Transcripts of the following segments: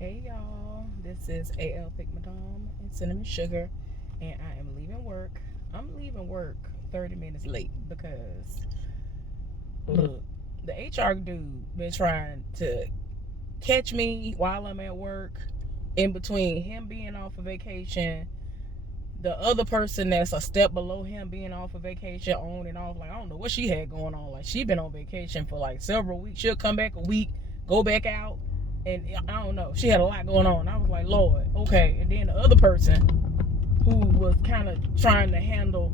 Hey y'all, this is AL Pick Madame and Cinnamon Sugar, and I am leaving work. I'm leaving work 30 minutes late because look, the HR dude been trying to catch me while I'm at work. In between him being off of vacation, the other person that's a step below him being off of vacation, on and off. Like I don't know what she had going on. Like she been on vacation for like several weeks. She'll come back a week, go back out, and I don't know. She had a lot going on. I was like, Lord, okay. And then the other person who was kind of trying to handle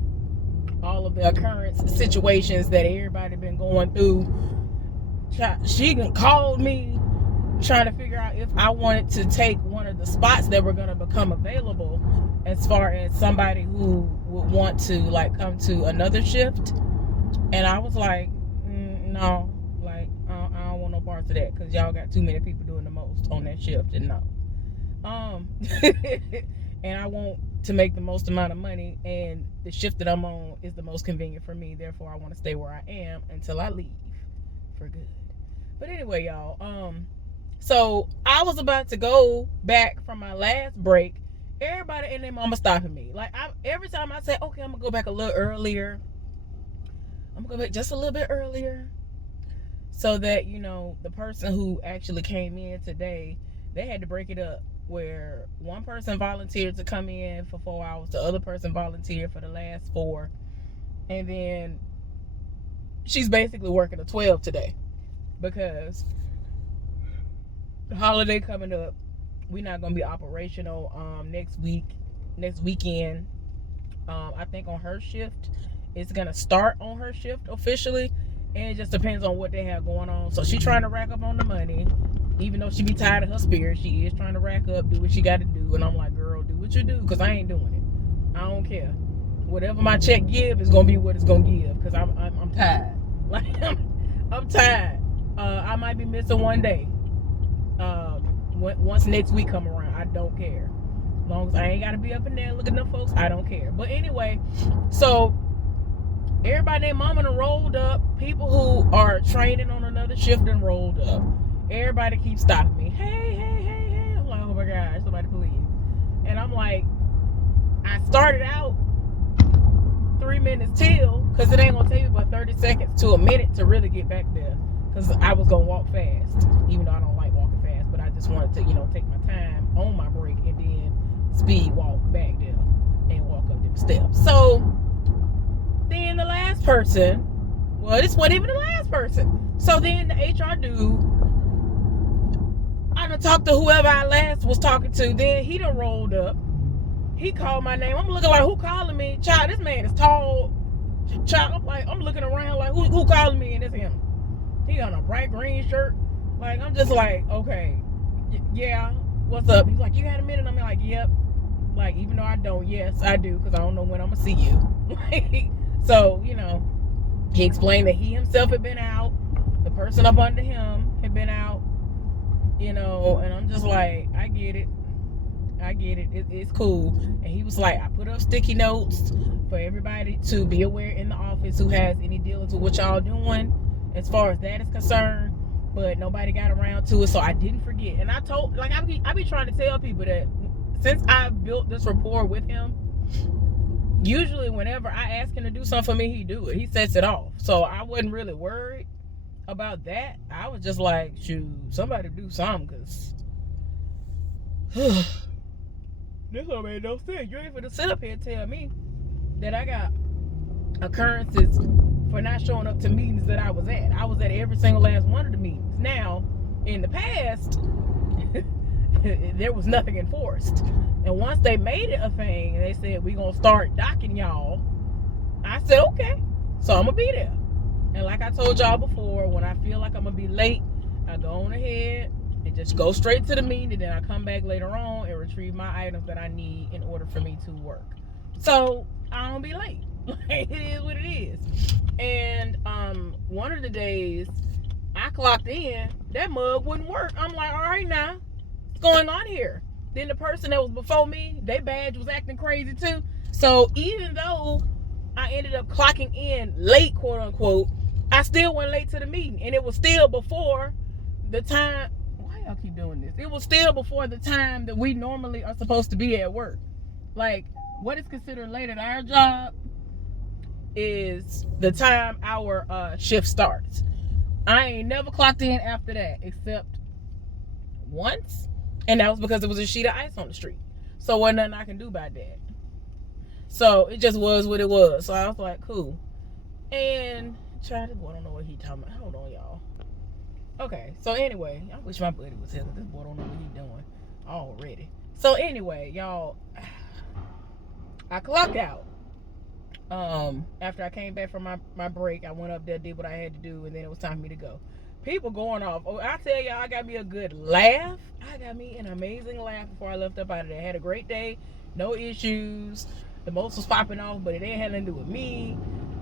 all of the occurrence situations that everybody been going through. She called me trying to figure out if I wanted to take one of the spots that were going to become available as far as somebody who would want to like come to another shift. And I was like, no, like I don't want no parts of that because y'all got too many people doing the most on that shift, and no. And I want to make the most amount of money, and the shift that I'm on is the most convenient for me. Therefore, I want to stay where I am until I leave for good. But anyway, y'all, so I was about to go back from my last break. Everybody and their mama stopping me. Like every time I say, okay, I'm gonna go back a little earlier. I'm gonna go back just a little bit earlier, so that the person who actually came in today, they had to break it up where one person volunteered to come in for 4 hours, the other person volunteered for the last 4, and then she's basically working a 12 today because the holiday coming up. We're not gonna be operational next weekend. I think on her shift, it's gonna start on her shift officially, and it just depends on what they have going on. So she's trying to rack up on the money, even though she be tired of her spirit. She is trying to rack up, do what she got to do, and I'm like, girl, do what you do, because I ain't doing it. I don't care. Whatever my check give is gonna be what it's gonna give, because I'm tired. Like I'm tired. I might be missing one day. Once next week come around, I don't care. As long as I ain't gotta be up in there looking at them folks, I don't care. But anyway, so everybody and mama done rolled up. People who are training on another shift done rolled up. Everybody keeps stopping me. Hey. I'm like, oh my gosh, somebody please. And I'm like, I started out 3 minutes till, because it ain't gonna take me but 30 seconds to a minute to really get back there. Because I was gonna walk fast, even though I don't like walking fast, but I just wanted to, take my time on my break and then speed walk back there and walk up them steps. So then the last person, well, this wasn't even the last person. So then the HR dude, I done talked to whoever I last was talking to. Then he done rolled up. He called my name. I'm looking like, who calling me? Child, this man is tall. Child, I'm looking around like, who calling me? And it's him. He on a bright green shirt. Like, I'm just like, okay, yeah, what's up? He's like, you got a minute? I'm like, yep. Like, even though I don't, yes, I do, because I don't know when I'm going to see you. So, he explained that he himself had been out. The person up under him had been out, and I'm just like, I get it. It's cool. And he was like, I put up sticky notes for everybody to be aware in the office who has any dealings with what y'all doing as far as that is concerned, but nobody got around to it, so I didn't forget. And I told, like, I be trying to tell people that since I've built this rapport with him, usually whenever I ask him to do something for me, he do it. He sets it off. So I wasn't really worried about that. I was just like, shoot, somebody do something, because this don't make no sense. You ain't finna sit up here and tell me that I got occurrences for not showing up to meetings that I was at. I was at every single last one of the meetings. Now, in the past, there was nothing enforced. And once they made it a thing, and they said, we're going to start docking y'all, I said, okay. So I'm going to be there. And like I told y'all before, when I feel like I'm going to be late, I go on ahead and just go straight to the meeting, and then I come back later on and retrieve my items that I need in order for me to work. So I don't be late. It is what it is. And one of the days I clocked in, that mug wouldn't work. I'm like, all right, now what's going on here? Then the person that was before me, their badge was acting crazy too. So even though I ended up clocking in late, quote unquote, I still went late to the meeting, and it was still before the time. Why y'all keep doing this? It was still before the time that we normally are supposed to be at work. Like, what is considered late at our job is the time our shift starts. I ain't never clocked in after that except once, and that was because there was a sheet of ice on the street. So wasn't nothing I can do about that. So it just was what it was. So I was like, cool. And try to, I don't know what he talking about. Hold on, y'all. Okay, so anyway, I wish my buddy was here. This boy don't know what he doing already. So anyway, y'all, I clocked out. After I came back from my break, I went up there, did what I had to do, and then it was time for me to go. People going off. Oh, I tell y'all, I got me a good laugh. I got me an amazing laugh before I left up out of there. I had a great day, no issues. The most was popping off, but it ain't had nothing to do with me.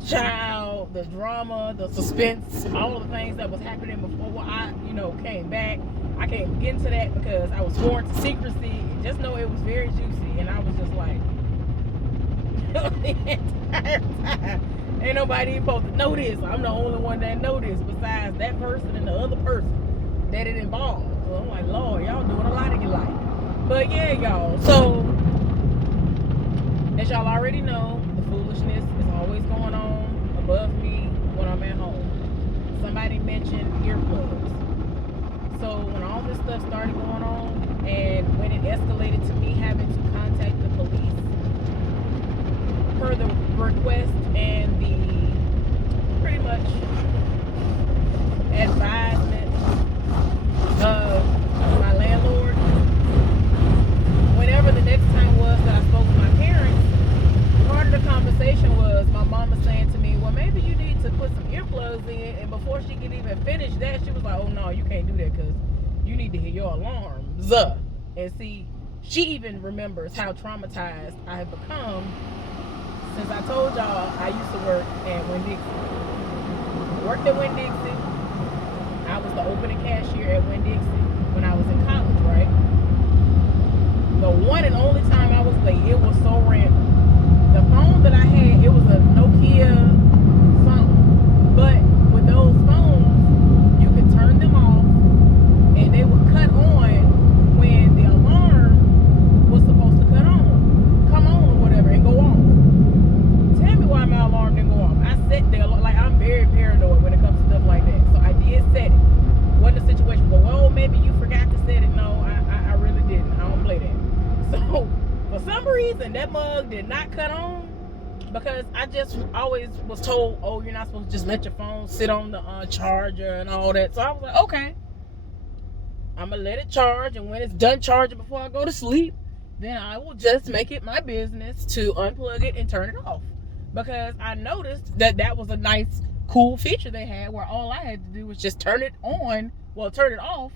Child, the drama, the suspense, all of the things that was happening before I, came back. I can't get into that because I was sworn to secrecy. Just know it was very juicy, and I was just like, the entire time, ain't nobody even supposed to know this. I'm the only one that know this besides that person and the other person that it involved. So I'm like, Lord, y'all doing a lot in your life. But yeah, y'all. So as y'all already know, the foolishness is always going on above me when I'm at home. Somebody mentioned earplugs. So when all this stuff started going on, and when it escalated to me having to contact the police per the request and the pretty much advisement of my landlord, whenever the next time was that I spoke to my parents, part of the conversation was my mama saying to me, well, maybe you need to put some earplugs in. And before she could even finish that, she was like, oh no, you can't do that because you need to hear your alarms. And see, she even remembers how traumatized I have become since I told y'all I used to work at Winn-Dixie. Worked at Winn-Dixie. I was the opening cashier at Winn-Dixie when I was in college, right? The one and only time I was late, it was so random. The phone that I had, it was a Nokia phone. But with those phones, you could turn them off and they would cut on when the alarm was supposed to come on or whatever, and go off. Tell me why my alarm didn't go off. I sat there, like, I'm very paranoid when it comes to stuff like that. So I did set it. Wasn't a situation, but well, maybe you forgot to set it. No, I really didn't. I don't play that. So for some reason, that mug did not cut on, because I just always was told, oh, you're not supposed to just let your phone sit on the charger and all that. So I was like, okay, I'm going to let it charge, and when it's done charging before I go to sleep, then I will just make it my business to unplug it and turn it off. Because I noticed that was a nice, cool feature they had where all I had to do was just turn it on, turn it off,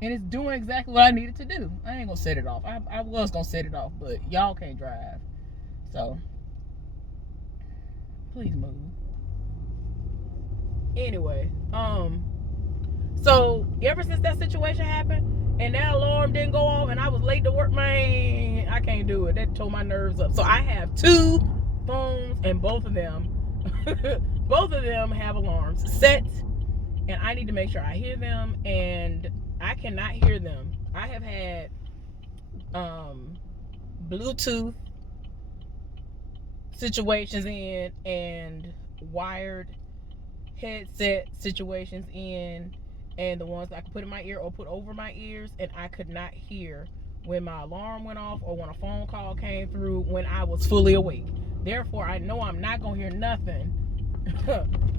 and it's doing exactly what I needed to do. I ain't going to set it off. I was going to set it off, but y'all can't drive. So, please move. Anyway, so ever since that situation happened and that alarm didn't go off and I was late to work, man, I can't do it. That tore my nerves up. So I have 2 phones, and both of them have alarms set, and I need to make sure I hear them, and I cannot hear them. I have had Bluetooth situations in and wired headset situations in, and the ones I could put in my ear or put over my ears, and I could not hear when my alarm went off or when a phone call came through when I was fully awake. Therefore, I know I'm not going to hear nothing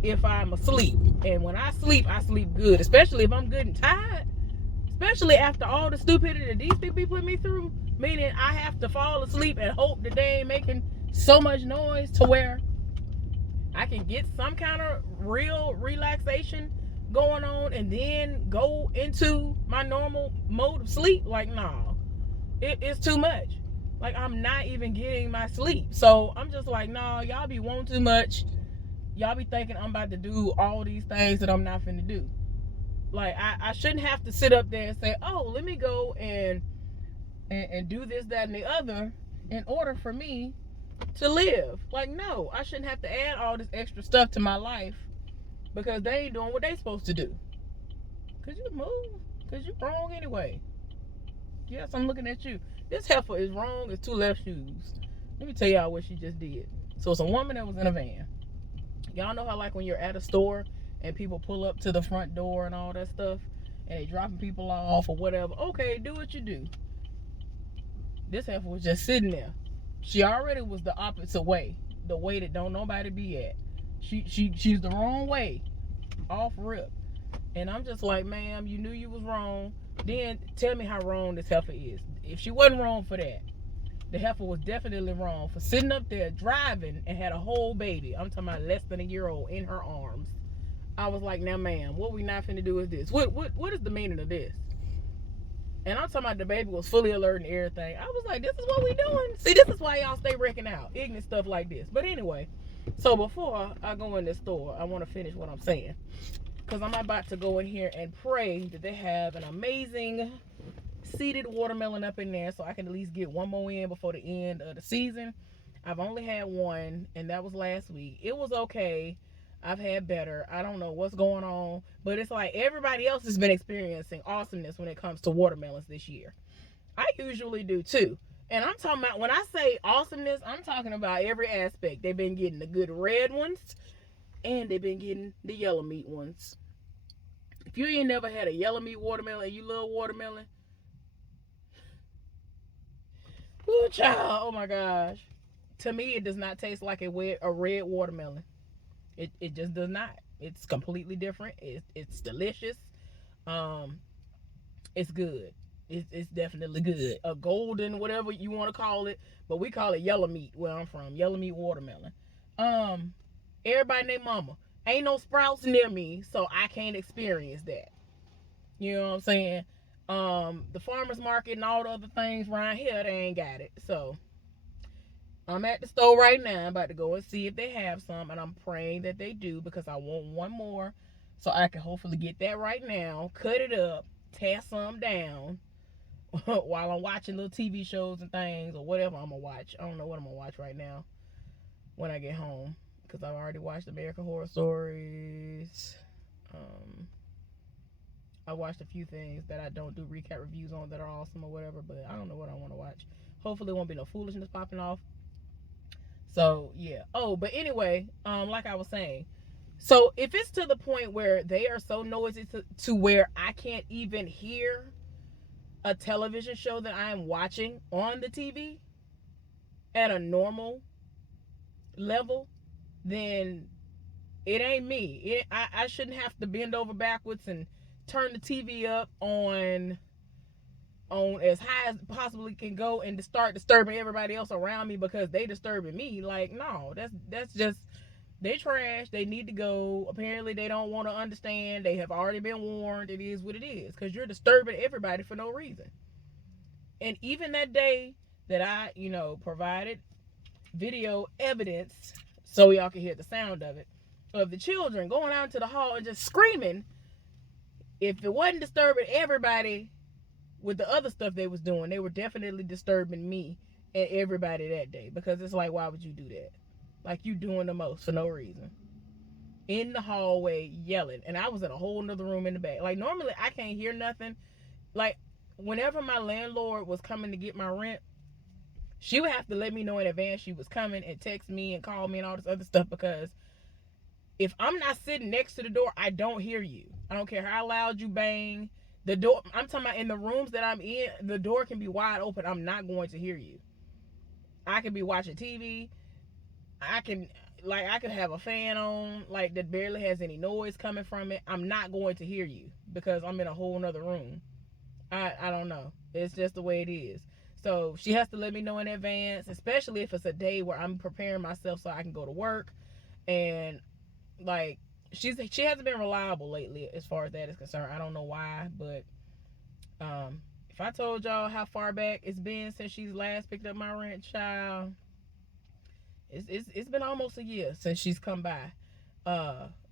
if I'm asleep. And when I sleep good, especially if I'm good and tired, especially after all the stupidity that these people be putting me through, meaning I have to fall asleep and hope that they ain't making so much noise to where I can get some kind of real relaxation going on and then go into my normal mode of sleep. Like, no, it's too much. Like, I'm not even getting my sleep. So I'm just like, no, y'all be wanting too much. Y'all be thinking I'm about to do all these things that I'm not finna do. Like, I shouldn't have to sit up there and say, oh, let me go and do this, that, and the other in order for me to live. Like, no, I shouldn't have to add all this extra stuff to my life because they ain't doing what they supposed to do. Could you move? Because you're wrong anyway. Yes, I'm looking at you. This heifer is wrong as two left shoes. Let me tell y'all what she just did. So it's a woman that was in a van. Y'all know how like when you're at a store and people pull up to the front door and all that stuff and they dropping people off or whatever. Okay, do what you do. This heifer was just sitting there. She already was the opposite way. The way that don't nobody be at. She's the wrong way. Off rip. And I'm just like, ma'am, you knew you was wrong. Then tell me how wrong this heifer is. If she wasn't wrong for that, the heifer was definitely wrong for sitting up there driving and had a whole baby. I'm talking about less than a year old in her arms. I was like, now, ma'am, what we not finna do is this. What is the meaning of this? And I'm talking about the baby was fully alert and everything. I was like, this is what we doing. See, this is why y'all stay wrecking out. Ignorant stuff like this. But anyway, so before I go in this store, I want to finish what I'm saying. Because I'm about to go in here and pray that they have an amazing seeded watermelon up in there so I can at least get one more in before the end of the season. I've only had one, and that was last week. It was okay. I've had better. I don't know what's going on, but it's like everybody else has been experiencing awesomeness when it comes to watermelons this year. I usually do too. And I'm talking about, when I say awesomeness, I'm talking about every aspect. They've been getting the good red ones, and they've been getting the yellow meat ones. If you ain't never had a yellow meat watermelon and you love watermelon, ooh, child, oh my gosh. To me, it does not taste like a red watermelon. It just does not. It's completely different. It's delicious. Um, it's good. It's definitely good. A golden, whatever you want to call it, but we call it yellow meat where I'm from. Yellow meat watermelon. Um, Everybody named mama. Ain't no sprouts near me, so I can't experience that. You know what I'm saying? The farmers market and all the other things around here, they ain't got it. So I'm at the store right now. I'm about to go and see if they have some, and I'm praying that they do because I want one more so I can hopefully get that right now, cut it up, tear some down while I'm watching little TV shows and things or whatever I'm gonna watch. I don't know what I'm gonna watch right now when I get home because I've already watched American Horror Stories. I watched a few things that I don't do recap reviews on that are awesome or whatever, but I don't know what I want to watch. Hopefully, it won't be no foolishness popping off. So yeah. Oh, but anyway, like I was saying, so if it's to the point where they are so noisy to where I can't even hear a television show that I am watching on the TV at a normal level, then it ain't me. I shouldn't have to bend over backwards and turn the TV up on as high as possibly can go and start disturbing everybody else around me because they disturbing me. Like, no, that's just, they trash. They need to go. Apparently they don't want to understand. They have already been warned. It is what it is because you're disturbing everybody for no reason. And even that day that I, provided video evidence so y'all can hear the sound of the children going out into the hall and just screaming, if it wasn't disturbing everybody with the other stuff they was doing, they were definitely disturbing me and everybody that day because it's like, why would you do that? Like, you doing the most for no reason in the hallway yelling, and I was in a whole nother room in the back. Like, normally I can't hear nothing. Like, whenever my landlord was coming to get my rent, she would have to let me know in advance she was coming and text me and call me and all this other stuff because if I'm not sitting next to the door, I don't hear you. I don't care how loud you bang. The door, I'm talking about in the rooms that I'm in, the door can be wide open. I'm not going to hear you. I could be watching TV. I can have a fan on, like, that barely has any noise coming from it. I'm not going to hear you because I'm in a whole nother room. I don't know. It's just the way it is. So she has to let me know in advance, especially if it's a day where I'm preparing myself so I can go to work. And like, she hasn't been reliable lately as far as that is concerned. I don't know why, but if I told y'all how far back it's been since she's last picked up my rent, child, it's been almost a year since she's come by.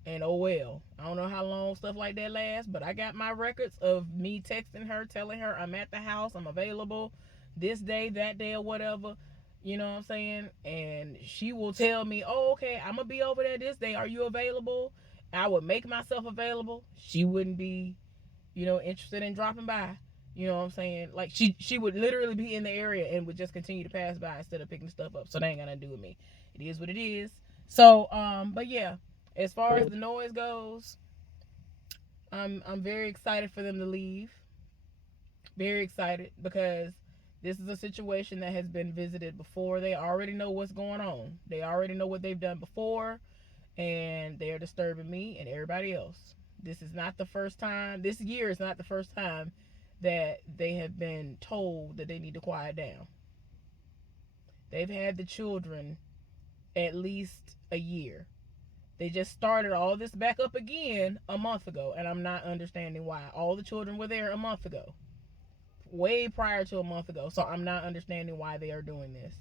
And oh well, I don't know how long stuff like that lasts, but I got my records of me texting her, telling her I'm at the house, I'm available this day, that day, or whatever. You know what I'm saying? And she will tell me, oh, okay, I'm gonna be over there this day. Are you available? I would make myself available. She wouldn't be interested in dropping by. You know what I'm saying? Like she would literally be in the area and would just continue to pass by instead of picking stuff up. So they ain't got nothing to do with me. It is what it is. So but yeah, as far as the noise goes, I'm very excited for them to leave. Very excited because this is a situation that has been visited before. They already know what's going on. They already know what they've done before, and they're disturbing me and everybody else. This is not the first time. This year is not the first time that they have been told that they need to quiet down. They've had the children at least a year. They just started all this back up again a month ago, and I'm not understanding why. All the children were there a month ago, way prior to a month ago, so I'm not understanding why they are doing this.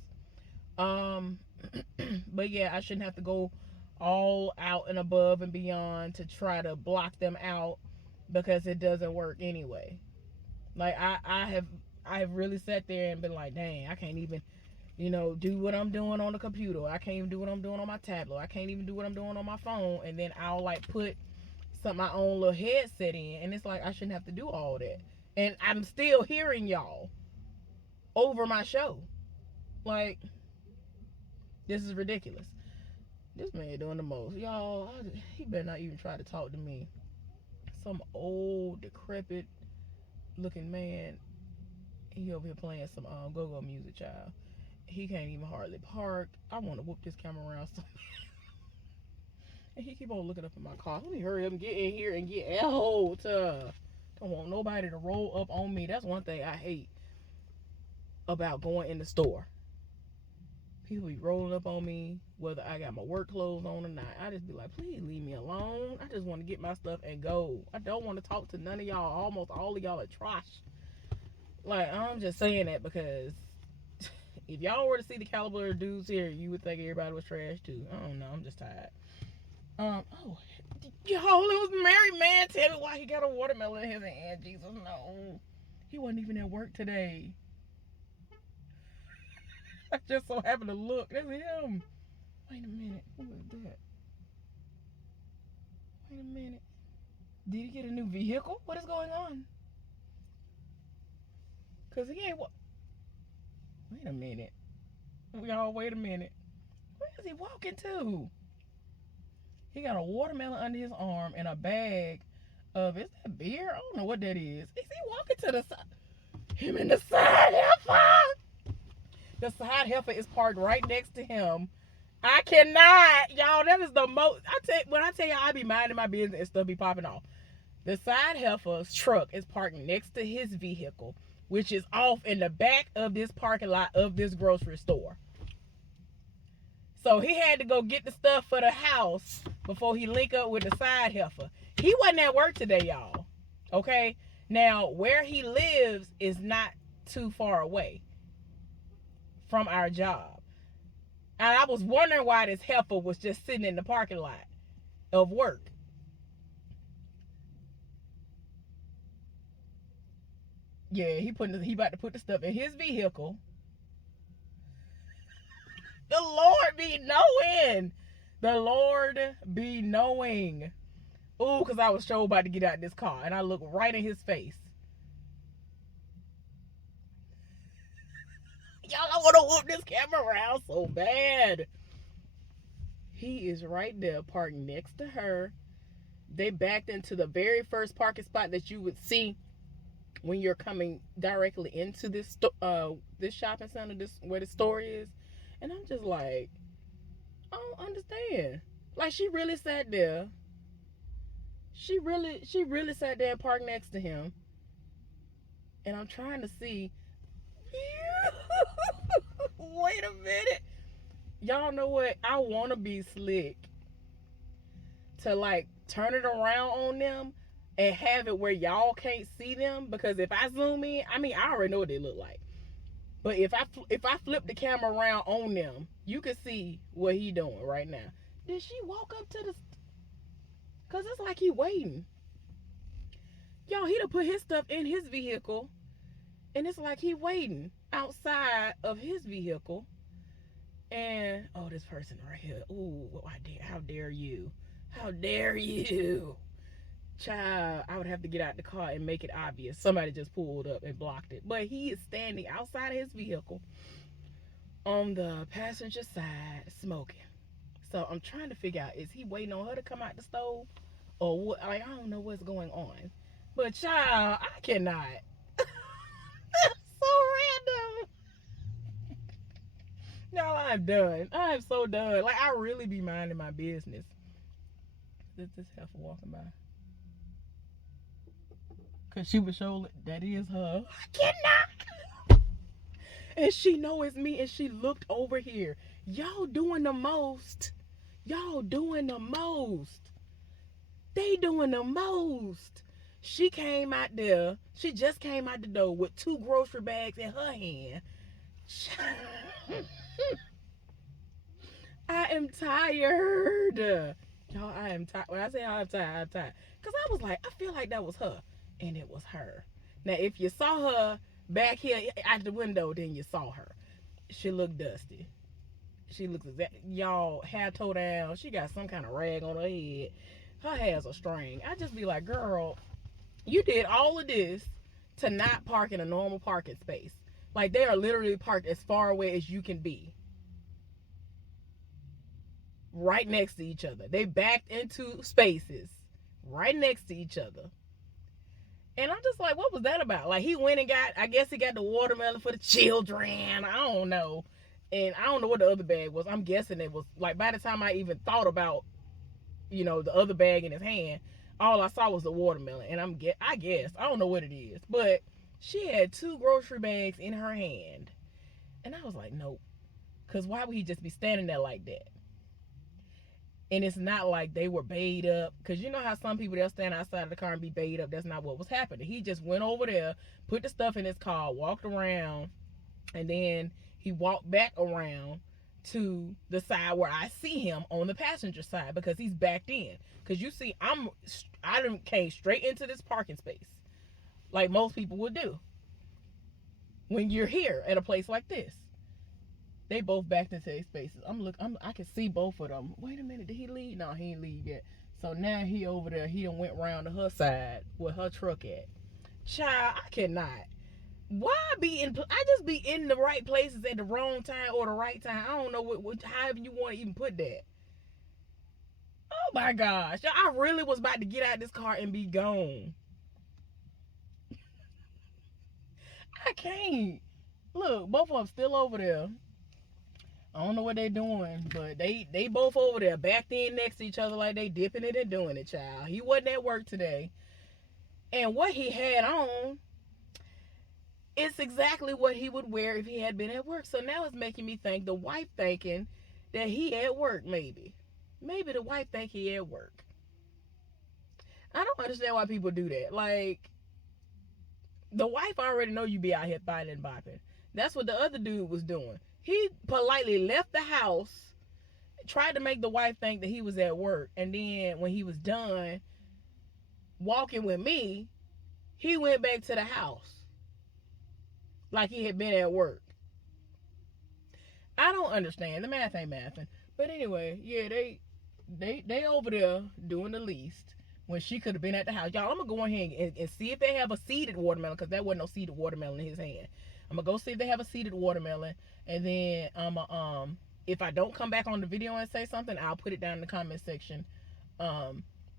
But yeah, I shouldn't have to go all out and above and beyond to try to block them out because it doesn't work anyway. Like I have really sat there and been like, dang, I can't even do what I'm doing on the computer. I can't even do what I'm doing on my tablet. I can't even do what I'm doing on my phone. And then I'll like put my own little headset in, and it's like I shouldn't have to do all that. And I'm still hearing y'all over my show. Like, this is ridiculous. This man doing the most. Y'all, he better not even try to talk to me. Some old, decrepit looking man. He over here playing some go-go music, child. He can't even hardly park. I want to whoop this camera around so and he keep on looking up in my car. Let me hurry up and get in here and get out. Don't want nobody to roll up on me. That's one thing I hate about going in the store. People be rolling up on me, whether I got my work clothes on or not. I just be like, please leave me alone. I just want to get my stuff and go. I don't want to talk to none of y'all. Almost all of y'all are trash. Like, I'm just saying that because if y'all were to see the caliber of dudes here, you would think everybody was trash too. I don't know. I'm just tired. Oh, y'all, it was a married man. Tell me why he got a watermelon in his hand. Jesus, no. He wasn't even at work today. I just so happened to look. That's him. Wait a minute. Who is that? Wait a minute. Did he get a new vehicle? What is going on? Because he ain't. Wait a minute. Y'all, wait a minute. Where is he walking to? He got a watermelon under his arm and a bag of, is that beer? I don't know what that is. Is he walking to the side? Him and the side Heffa. The side Heffa is parked right next to him. I cannot. Y'all, that is the most. When I tell y'all I be minding my business and stuff be popping off. The side Heffa's truck is parked next to his vehicle, which is off in the back of this parking lot of this grocery store. So he had to go get the stuff for the house before he link up with the side Heffa. He wasn't at work today, y'all. Okay? Now, where he lives is not too far away from our job. And I was wondering why this Heffa was just sitting in the parking lot of work. Yeah, he about to put the stuff in his vehicle. The Lord be knowing. The Lord be knowing. Ooh, because I was sure about to get out of this car. And I looked right in his face. Y'all, I want to whoop this camera around so bad. He is right there parked next to her. They backed into the very first parking spot that you would see when you're coming directly into this shopping center, where the store is. And I'm just like, I don't understand. Like, she really sat there. She really sat there and parked next to him. And I'm trying to see. Wait a minute. Y'all know what? I want to be slick to like turn it around on them and have it where y'all can't see them, because if I zoom in, I mean, I already know what they look like. But if I flip the camera around on them, you can see what he doing right now. Did she walk up to the? Cause it's like he waiting. Y'all, he done put his stuff in his vehicle, and it's like he waiting outside of his vehicle. And oh, this person right here. Ooh, how dare you? How dare you? Child, I would have to get out the car and make it obvious. Somebody just pulled up and blocked it. But he is standing outside of his vehicle on the passenger side smoking. So I'm trying to figure out, is he waiting on her to come out the stove? Or what? Like, I don't know what's going on. But child, I cannot. That's so random. Y'all, I'm done. I'm so done. Like, I really be minding my business. This heifer walking by. Cause she was showing that is her. I cannot. And she know it's me, and she looked over here. Y'all doing the most. Y'all doing the most. They doing the most. She came out there. She just came out the door with 2 grocery bags in her hand. I am tired. Y'all, I am tired. When I say I'm tired, I'm tired. Because I was like, I feel like that was her. And it was her. Now, if you saw her back here out the window, then you saw her. She looked dusty. She looks exactly, y'all, hair toe down. She got some kind of rag on her head. Her hair's a string. I just be like, girl, you did all of this to not park in a normal parking space. Like, they are literally parked as far away as you can be. Right next to each other. They backed into spaces right next to each other. And I'm just like, what was that about? Like, he went and got, I guess he got the watermelon for the children. I don't know. And I don't know what the other bag was. I'm guessing it was, like, by the time I even thought about, you know, the other bag in his hand, all I saw was the watermelon. And I guess, I don't know what it is. But she had 2 grocery bags in her hand. And I was like, nope. Because why would he just be standing there like that? And it's not like they were bayed up. Because you know how some people, they'll stand outside of the car and be bayed up. That's not what was happening. He just went over there, put the stuff in his car, walked around, and then he walked back around to the side where I see him on the passenger side because he's backed in. Because you see, I came straight into this parking space like most people would do when you're here at a place like this. They both backed into their spaces. I can see both of them. Wait a minute, did he leave? No, he ain't leave yet. So now he over there. He done went around to her side where her truck at. Child, I cannot. Why I just be in the right places at the wrong time or the right time. I don't know however you want to even put that. Oh my gosh. I really was about to get out of this car and be gone. I can't. Look, both of them still over there. I don't know what they doing, but they both over there backed in next to each other like they dipping it and doing it, child. He wasn't at work today. And what he had on, it's exactly what he would wear if he had been at work. So now it's making me think the wife thinking that he at work, maybe. Maybe the wife think he at work. I don't understand why people do that. Like, the wife already know you be out here fighting and bopping. That's what the other dude was doing. He politely left the house, tried to make the wife think that he was at work, and then when he was done walking with me, he went back to the house like he had been at work. I don't understand. The math ain't mathing. But anyway, yeah, they over there doing the least when she could have been at the house. Y'all, I'm gonna go ahead and see if they have a seeded watermelon, because there wasn't no seeded watermelon in his hand. I'm gonna go see if they have a seeded watermelon, and then if I don't come back on the video and say something, I'll put it down in the comment section.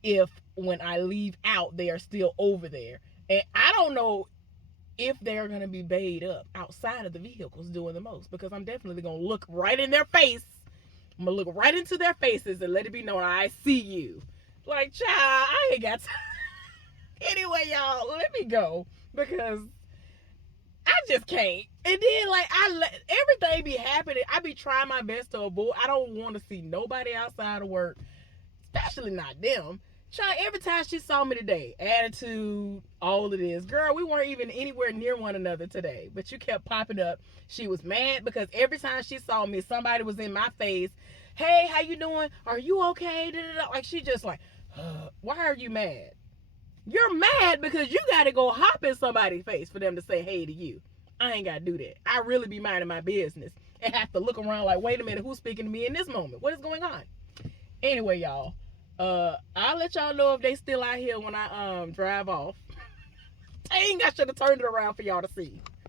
If when I leave out they are still over there, and I don't know if they're gonna be bayed up outside of the vehicles doing the most, because I'm definitely gonna look right in their face. I'm gonna look right into their faces and let it be known I see you. Like, child, I ain't got time. Anyway, y'all, let me go because I just can't. And then, like, everything be happening. I be trying my best to avoid. I don't want to see nobody outside of work, especially not them. Child, every time she saw me today, attitude, all of this. Girl, we weren't even anywhere near one another today, but you kept popping up. She was mad because every time she saw me, somebody was in my face. Hey, how you doing? Are you okay? Da-da-da. Like, she just like, why are you mad? You're mad because you got to go hop in somebody's face for them to say hey to you. I ain't got to do that. I really be minding my business and have to look around like, wait a minute, who's speaking to me in this moment? What is going on? Anyway, y'all, I'll let y'all know if they still out here when I drive off. Dang, I should have turned it around for y'all to see.